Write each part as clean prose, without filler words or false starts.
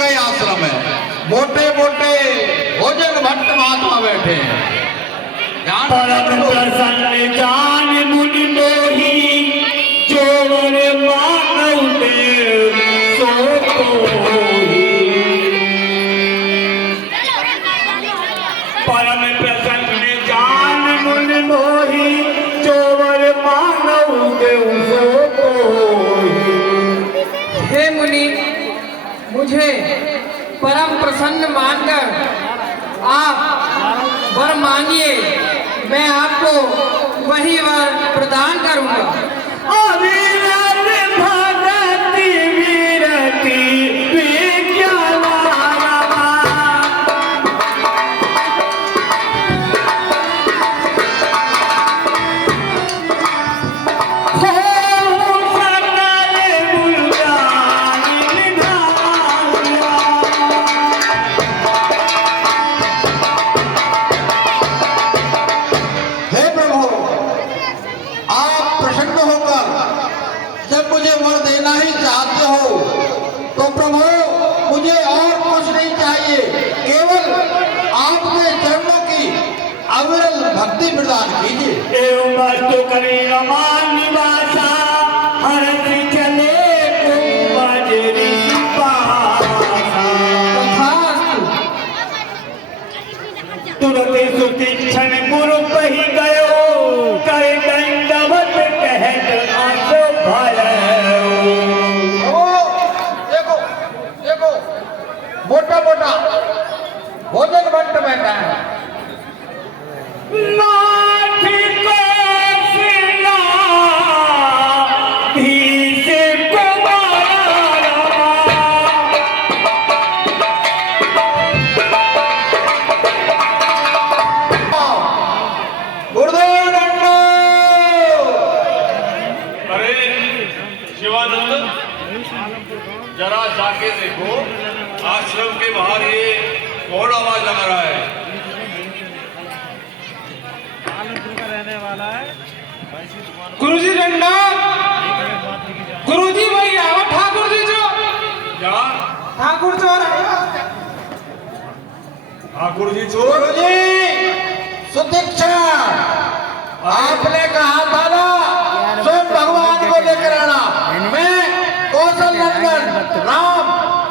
कई आश्रम है, मोटे मोटे भोजन भट्ट महात्मा बैठे हैं। परम प्रसन्न जान मुनि मोही जोवर मानव देव सो कोई। परम प्रसन्न जान मुनि मोही जोवर मानव देव सो कोई। हे मुनि, मुझे परम प्रसन्न मानकर आप वर मांगिए, मैं आपको वही वर प्रदान करूंगा। भगति वीरति विज्ञान मुझे वर देना ही चाहते हो तो प्रभु मुझे और कुछ नहीं चाहिए, केवल आपके चरणों की अविरल भक्ति प्रदान कीजिए। एवं वस्तु करी रमान निवासा हरति चले कुंभजरी पासा। तुरते सुतीक्षण गुरु कही गयो कर दंडवत कहत आसो भयो। देखो देखो मोटा मोटा भोजन भट्ट बैठा है। लाठी को सिला धीस को मारा। गुरुदेव दंडो। अरे शिवानंद, जरा जाके देखो आश्रम के बाहर ये कौन आवाज लगा रहा है। गुरुजी डंडा, गुरुजी वही आवा ठाकुर जी जो। क्या ठाकुर चोर ठाकुर जी चोर? गुरुजी सुदीक्षा, आपने कहा था ना स्वयं भगवान को लेकर आना। मैं कौशल नंदन राम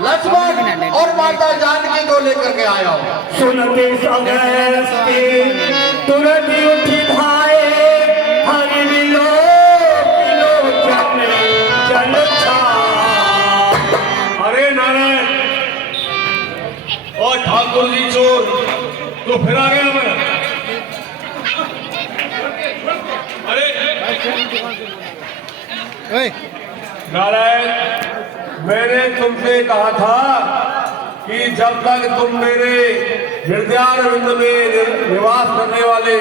लक्ष्मण और माता जानकी को लेकर के आया हूँ। सुनते सगस्ते तुरंत उठी धाये हरि विलोचन चल छाए। अरे नारायण, और ठाकुर जी चोर तो फिर आ गया मैं। अरे नारायण, मैंने तुमसे कहा था कि जब तक तुम मेरे हृदयारविंद में निवास करने वाले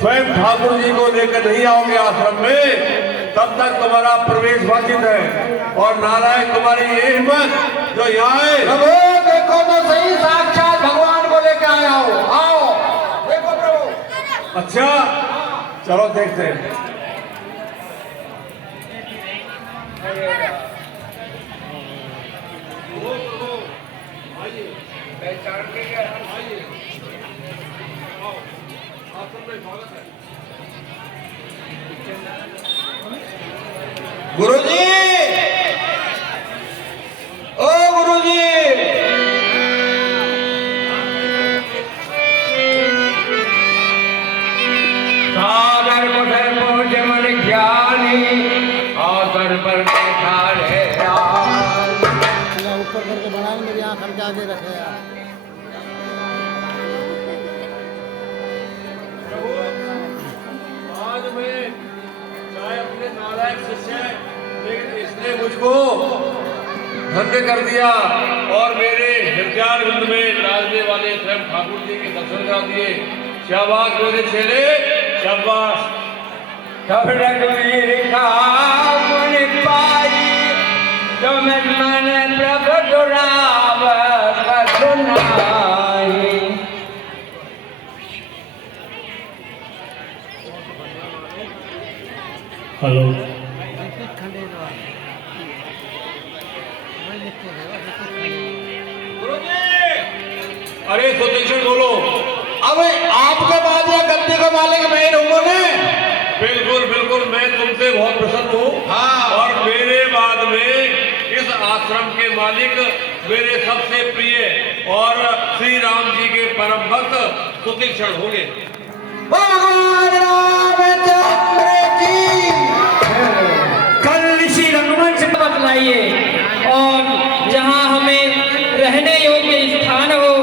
स्वयं ठाकुर जी को लेकर नहीं आओगे आश्रम में, तब तक तुम्हारा प्रवेश वांछित है। और नारायण, तुम्हारी ये हिम्मत जो यहाँ है। प्रभु देखो तो सही, साक्षात भगवान को लेकर आया हूँ। आओ देखो प्रभु। अच्छा चलो देखते हैं। गुरुजी, ओ गुरुजी, सागर कुठर पहुँच मन ज्ञानी आकर पर बैठा रहे। ऊपर करके बनाए, मेरी आँख हम आगे रखे यार। आज मैं चाहे अपने नालायक शिष्य है, लेकिन इसने मुझको धन्य कर दिया और मेरे हृदयारविंद में विराजने वाले स्वयं ठाकुर जी के दर्शन करा दिए। शाबाश मेरे चेले, शाबाश। तब रघुवीर का मुनि पाई तुम मन प्रभु दुराव करुणाई। हेलो, अरे सुदीक्षण बोलो। अबे आपके बाद या गद्दी का मालिक मैं ही रहूंगा ने। बिल्कुल बिल्कुल, मैं तुमसे बहुत प्रसन्न हूँ। हाँ। और मेरे बाद में इस आश्रम के मालिक मेरे सबसे प्रिय और श्री राम जी के परम भक्त सुदीक्षण होंगे। भगवान रामचंद्र की। कल ऋषि रंगमंच बतलाइए और जहाँ हमें रहने योग्य स्थान हो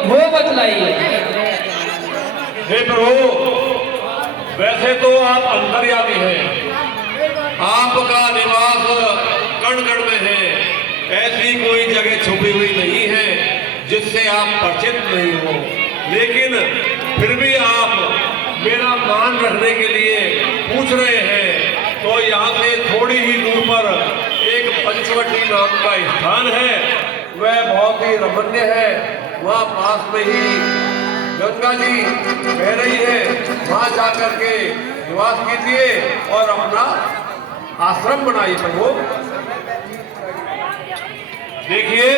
वो बतलाइए। हे प्रभु, वैसे तो आप अंतर्यामी हैं, आपका निवास कण कण में है, ऐसी कोई जगह छुपी हुई नहीं है जिससे आप परिचित नहीं हो। लेकिन फिर भी आप मेरा मान रखने के लिए पूछ रहे हैं, तो यहाँ से थोड़ी ही दूर पर एक पंचवटी नाम का स्थान है, वह बहुत ही रमणीय है। वहाँ पास में ही गंगा जी बह रही है, वहां जाकर के निवास कीजिए और अपना आश्रम बनाइए। प्रभु देखिए,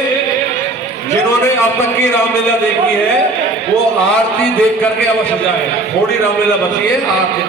जिन्होंने अब तक की रामलीला देखी है वो आरती देख करके अवश्य जाए। थोड़ी रामलीला बची है, आरती